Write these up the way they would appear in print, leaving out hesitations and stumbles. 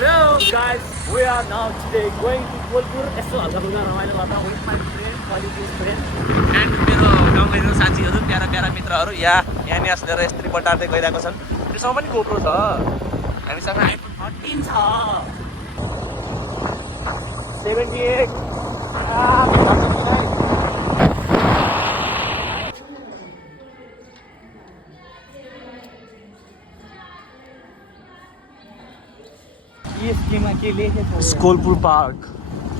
Hello guys, we are now today going to Kolpur. यसो हल्का फुल्का रमाइलो गर्न with my friend, colleagues friend. And मेरो गाउँको साथीहरू प्यारा प्यारा मित्रहरू यहाँ हाँसेर यस्तरी बटार्दै गइरहेको छन्। त्यसमा पनि गोप्रो छ। हामीसँग आइफोन 13 छ। 78 कोलपुर पार्क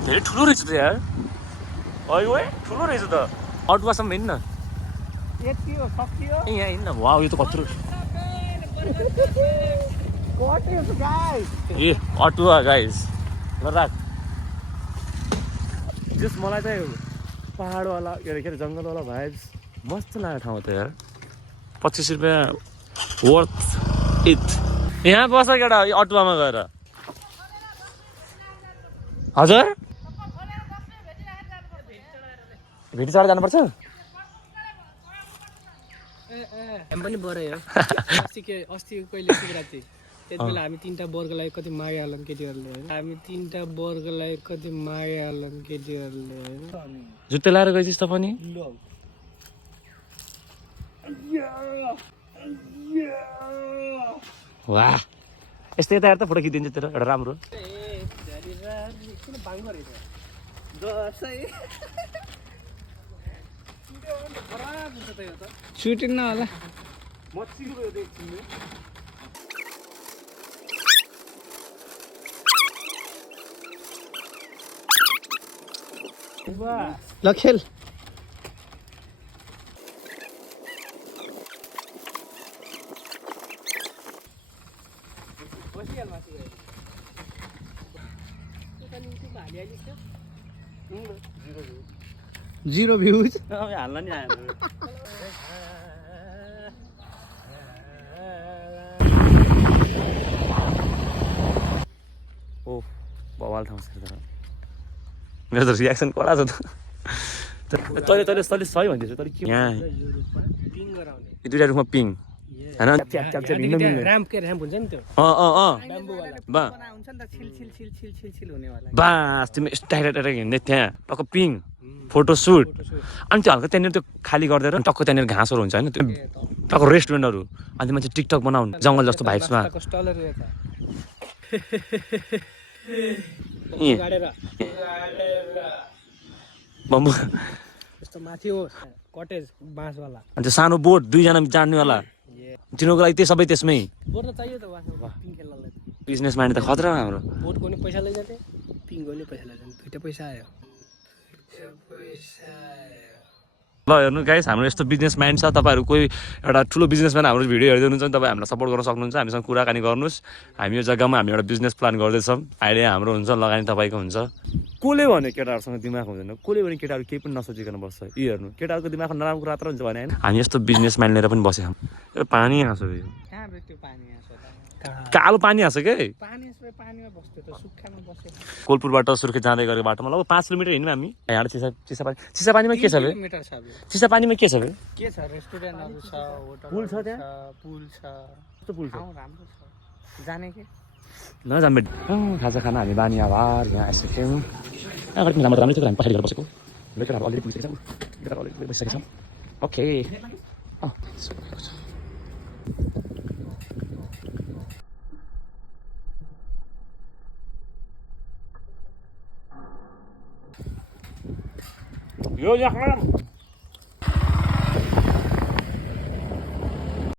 धेरै ठुलो रहेछ त यार ओए ठुलो रहेछ त अटुवासम्म हिँड्न यहाँ हिँड्न वाउ यो त कत्रो ए अटुवा गाइस ल राख जस मलाई चाहिँ पहाडवाला के अरे जङ्गलवाला भाइब्स मस्त लागेको ठाउँ त यार 25 रुपियाँ वर्थ इट यहाँ बस केटा अटुवामा गएर हजुर भेटी चढा जानुपर्छ पनि बढ्यो अस्ति कहिले शिवरात्रि त्यति बेला हामी 3टा वर्गलाई कति माया हालौँ केटीहरूले होइन हामी 3टा वर्गलाई कति माया हालौँ केटीहरूले होइन जुत्ता लाएर गएछस् त पनि वाह यस्तै यता हेर्दा फोटो खिचिदिन्छ तेरो एउटा राम्रो सुटिङ न होला ल खेल जीरो भ्यूज हाल्न नि आयो ओ बवाल ठाउँ छ मेरो त रियाक्सन कडा छ त तैँले सही भन्दैछु तर के यहाँ यो दुईटा रुखमा पिङ हैन र्याम्प हुन्छ नि त्यो बास तिमी टाइट हिँड्दै त्यहाँ टक्क पिङ फोटो सुट अनि त्यो हल्का त्यहाँनिर त्यो खाली गरिदिएर टक्क त्यहाँनिर घाँसहरू हुन्छ होइन त्यो टक्क रेस्टुरेन्टहरू अनि मान्छे टिकटक बनाउनु जङ्गल जस्तो भाइब्समा बम्बु यस्तो माथि हो कटेज बाँसवाला अनि त्यो सानो बोट 2 जना जान्नेवाला तिनीहरूको लागि त्यो सबै त्यसमै बोट त चाहियो त वासमा पिङ खेल्नलाई बिजनेस माइन्ड त खतरा हाम्रो बोटको नि पैसा लैजाथे पिङको नि पैसा लैजाथे दुईटा पैसा आयो ल हेर्नु गाइस हाम्रो यस्तो बिजनेस माइन्ड छ तपाईँहरू कोही एउटा ठुलो बिजनेसम्यान हाम्रो भिडियो हेर्दै हुनुहुन्छ भने तपाईँ हामीलाई सपोर्ट गर्न सक्नुहुन्छ हामीसँग कुराकानी गर्नुहोस् हामी यो जग्गामा हामी एउटा बिजनेस प्लान गर्दैछौँ आइडिया हाम्रो हुन्छ लगानी तपाईँको हुन्छ कसले भने केटाहरूसँग दिमाग हुँदैन कसले भने केटाहरू केही पनि नसोचिकन बस्छ यी हेर्नु केटाहरूको दिमागमा नराम्रो कुरा मात्र हुन्छ भने होइन हामी यस्तो बिजनेस माइन्ड लिएर पनि बसेछौँ यो पानी हाँसो यो कालो पानी हाँसो के कोलपुरबाट सुर्खेत जाँदै गरेको बाटोमा ल 5 किलोमिटर हिँड्यौँ हामी यहाँ चिसापानीमा के छ बे चिसापानीमा के छ बे के छ रेस्टुरेन्टहरु छ पुल छ त्यहाँ पुल छ कस्तो पुल छ राम्रो छ जाने के नजाम्बे खाजा खाना हामी बानी आभार यहाँ आइसक्यौँ अगाडि पनि राम्रो थियो हामी पछाडि गएर बसेको लेकरहरू अलरेडी पुगिसकेको छ लेकरहरू अलरेडी बसिसकेको छ ओके यो यहाँ